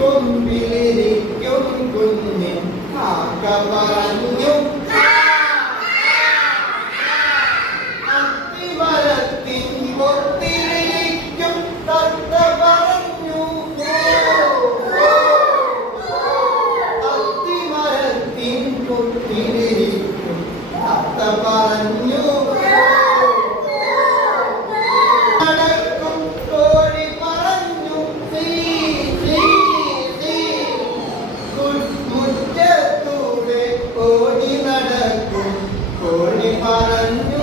കൊമ്പിലിരിക്കും കുഞ്ഞ് കാക്ക പറഞ്ഞു. കുത്തിരിക്കും അത്ത പറഞ്ഞു. മുറ്റത്തൂടെ ഓടി നടക്കും. കോഴി പറഞ്ഞു.